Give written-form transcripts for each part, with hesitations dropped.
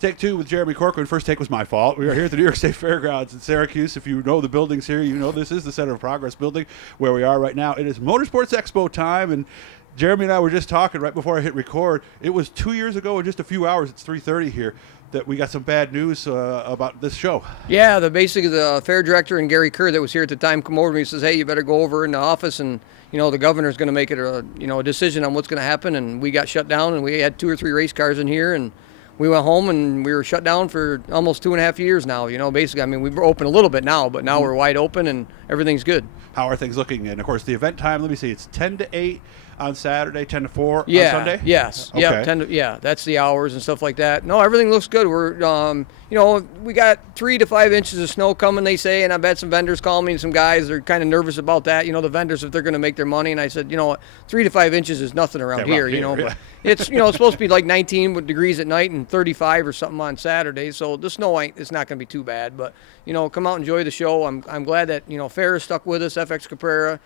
Take two with Jeremie Corcoran. First take was my fault. We are here at the New York State Fairgrounds in Syracuse. If you know the buildings here, you know this is the Center of Progress building where we are right now. It is Motorsports Expo time, and Jeremy and I were just talking right before I hit record. It was 2 years ago in just a few hours. It's 3:30 here that we got some bad news about this show. Yeah, basically the fair director and Gary Kerr that was here at the time come over to me and says, hey, you better go over in the office and, the governor's going to make it a decision on what's going to happen. And we got shut down, and we had 2 or 3 race cars in here, and we went home, and we were shut down for almost 2.5 years now. Basically, I mean, we're open a little bit now, but now we're wide open and everything's good. How are things looking? And of course, the event time, let me see, it's 10 to 8 on Saturday, 10 to 4 on Sunday? Yes. Okay. Yeah, 10 to, that's the hours and stuff like that. No, everything looks good. We're, we got 3 to 5 inches of snow coming, they say, and I've had some vendors call me, and some guys are kind of nervous about that, the vendors, if they're going to make their money. And I said, 3 to 5 inches is nothing around here, but it's, it's supposed to be like 19 degrees at night and 35 or something on Saturday. So the snow it's not going to be too bad, but, come out and enjoy the show. I'm glad that, Fair is stuck with us, FX Caprera,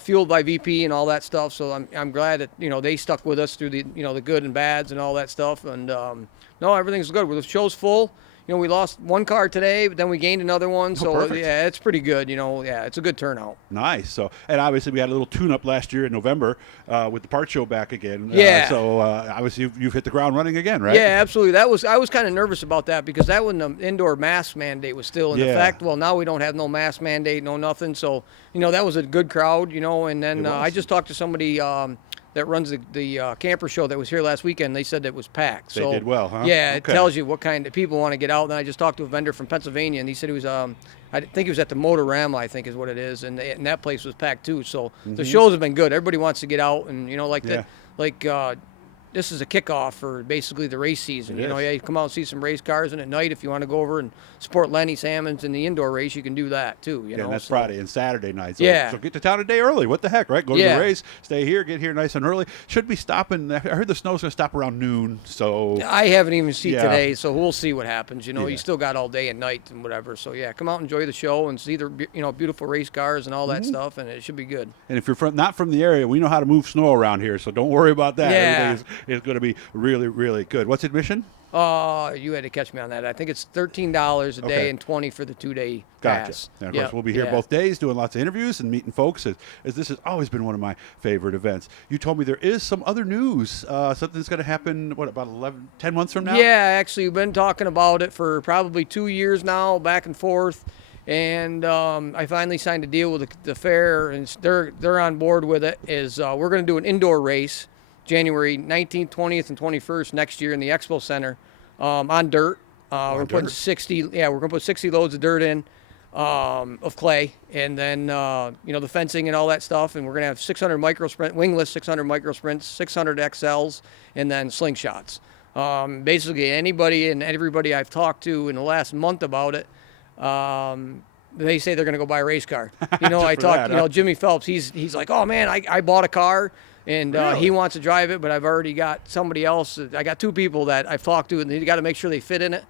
fueled by VP and all that stuff. So I'm glad that, they stuck with us through the, the good and bads and all that stuff. And, no, everything's good. The show's full. We lost one car today, but then we gained another one. So, perfect. Yeah, it's pretty good. It's a good turnout. Nice. So, and obviously we had a little tune-up last year in November with the part show back again. Yeah. So, obviously you've hit the ground running again, right? Yeah, absolutely. I was kind of nervous about that because that when the indoor mask mandate was still in effect. Well, now we don't have no mask mandate, no nothing. So, that was a good crowd, and then I just talked to somebody that runs the camper show that was here last weekend. They said it was packed. They did well, huh? Yeah, okay. It tells you what kind of people want to get out. And I just talked to a vendor from Pennsylvania, and he said he was, I think he was at the Motorama, I think is what it is, and that place was packed too. So the shows have been good. Everybody wants to get out, and this is a kickoff for basically the race season. You come out and see some race cars, and at night, if you want to go over and support Lenny Salmons in the indoor race, you can do that too. And that's Friday and Saturday nights. So, so get to town a day early. What the heck, right? Go to the race, stay here, get here nice and early. Should be stopping. I heard the snow's going to stop around noon. So I haven't even seen today, so we'll see what happens. You still got all day and night and whatever. So come out and enjoy the show and see the beautiful race cars and all that stuff, and it should be good. And if you're not from the area, we know how to move snow around here, so don't worry about that. Everything is going to be really, really good. What's admission? You had to catch me on that. I think it's $13 a day and $20 for the 2-day pass. And of course, we'll be here both days doing lots of interviews and meeting folks, as this has always been one of my favorite events. You told me there is some other news, something's going to happen, about 10 months from now? Yeah, actually, we've been talking about it for probably 2 years now, back and forth. And I finally signed a deal with the fair, and they're on board with it. We're going to do an indoor race January 19th, 20th, and 21st next year in the Expo Center on dirt. We're putting 60. Yeah, we're going to put 60 loads of dirt in of clay, and then the fencing and all that stuff. And we're going to have 600 micro sprint, wingless 600 micro sprints, 600 XLs, and then slingshots. Basically, anybody and everybody I've talked to in the last month about it, they say they're going to go buy a race car. I talked. Jimmy Phelps. He's like, oh man, I bought a car. And he wants to drive it, but I've already got somebody else. I got 2 people that I've talked to, and you got to make sure they fit in it.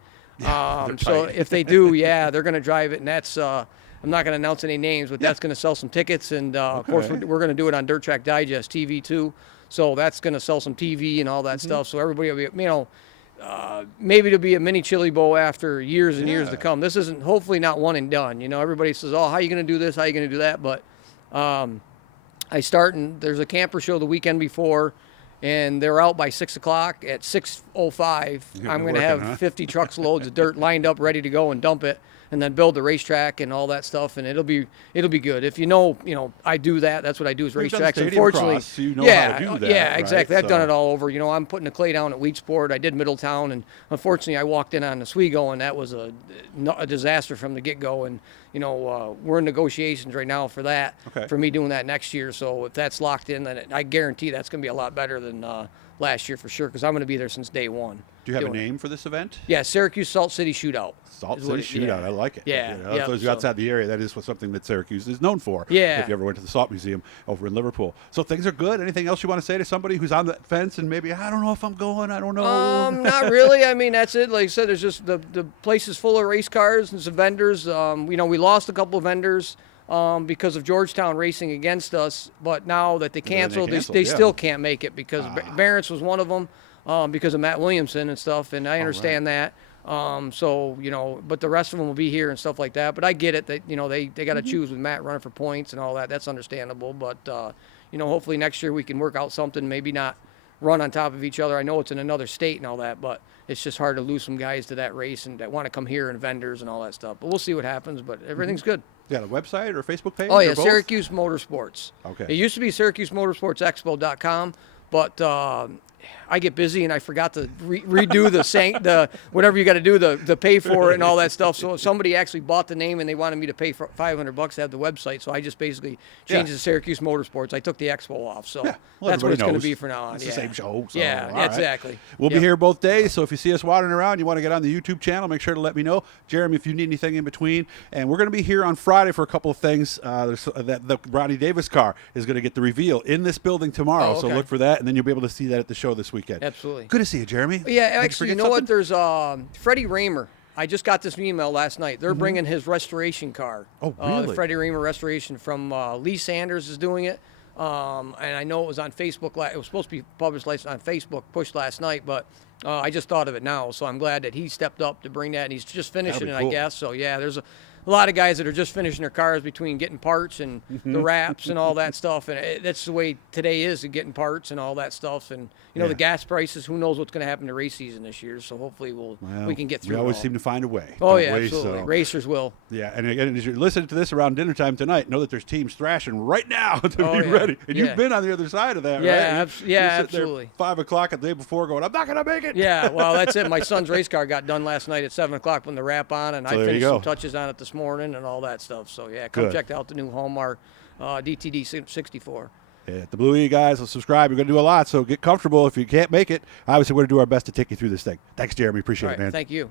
So if they do, they're going to drive it, and that's I'm not going to announce any names, but that's going to sell some tickets, and of course we're going to do it on Dirt Track Digest TV too. So that's going to sell some TV and all that stuff. So everybody will be, maybe it'll be a mini Chili Bowl after years and years to come. This isn't hopefully not one and done. Everybody says, oh, how are you going to do this? How are you going to do that? But I start, and there's a camper show the weekend before, and they're out by 6 o'clock. At 6:05, I'm going to have 50 trucks loads of dirt lined up, ready to go and dump it, and then build the racetrack and all that stuff, and it'll be good. If I do that. That's what I do is racetracks. Unfortunately, how to do that, yeah, exactly. Right? I've done it all over. I'm putting the clay down at Wheatsport. I did Middletown, and unfortunately, I walked in on Oswego, and that was a disaster from the get-go. And we're in negotiations right now for that, for me doing that next year. So if that's locked in, then I guarantee that's going to be a lot better than last year for sure, because I'm going to be there since day one. Do you have a name for this event? Yeah, Syracuse Salt City Shootout. Salt City Shootout, I like it. Yeah. Those of you outside the area, that is something that Syracuse is known for. Yeah. If you ever went to the Salt Museum over in Liverpool. So things are good. Anything else you want to say to somebody who's on the fence and maybe, I don't know if I'm going, I don't know? Not really. I mean, that's it. Like I said, there's just the place is full of race cars and some vendors. We lost a couple of vendors because of Georgetown racing against us, but now that they canceled, they still can't make it because Barrett's was one of them. because of Matt Williamson and stuff, and I understand that. So, but the rest of them will be here and stuff like that. But I get it that, they got to choose with Matt running for points and all that. That's understandable. But, hopefully next year we can work out something, maybe not run on top of each other. I know it's in another state and all that, but it's just hard to lose some guys to that race and that want to come here and vendors and all that stuff. But we'll see what happens, but everything's good. You got a website or Facebook page? Oh, yeah, or both? Syracuse Motorsports. Okay. It used to be SyracuseMotorsportsExpo.com, but I get busy and I forgot to redo the whatever you got to do, the pay for it and all that stuff. So somebody actually bought the name and they wanted me to pay for $500 to have the website. So I just basically changed it to Syracuse Motorsports. I took the expo off, so that's what it's going to be for now on. It's the same show. So, yeah, all right. exactly. We'll be here both days. So if you see us wandering around, you want to get on the YouTube channel, make sure to let me know, Jeremy, if you need anything in between. And we're going to be here on Friday for a couple of things. The Ronnie Davis car is going to get the reveal in this building tomorrow. So look for that, and then you'll be able to see that at the show this weekend. Absolutely. Good to see you, Jeremy. Yeah, actually, you know what? There's Freddie Raymer. I just got this email last night. They're bringing his restoration car. Oh, really? The Freddie Raymer restoration from Lee Sanders is doing it. And I know it was on Facebook. It was supposed to be published on Facebook, pushed last night, but I just thought of it now. So I'm glad that he stepped up to bring that, and he's just finishing it, cool. I guess. So, yeah, there's a lot of guys that are just finishing their cars between getting parts and the wraps and all that stuff. And that's the way today is, getting parts and all that stuff. And, the gas prices, who knows what's going to happen to race season this year. So hopefully we can get through it. We always all. seem to find a way. Oh, yeah, absolutely. So. Racers will. Yeah, and again, as you're listening to this around dinner time tonight, know that there's teams thrashing right now to be ready. And you've been on the other side of that, right? Yeah, There absolutely. 5 o'clock the day before going, I'm not going to make it. Yeah, well, that's it. My son's race car got done last night at 7 o'clock when the wrap on, and I finished some touches on it this morning and all that stuff. So, yeah, come check out the new Hallmark DTD 64. Yeah, the Blue E guys will subscribe. You're going to do a lot, so get comfortable. If you can't make it, obviously we're going to do our best to take you through this thing. Thanks, Jeremy. Appreciate it, man. Thank you.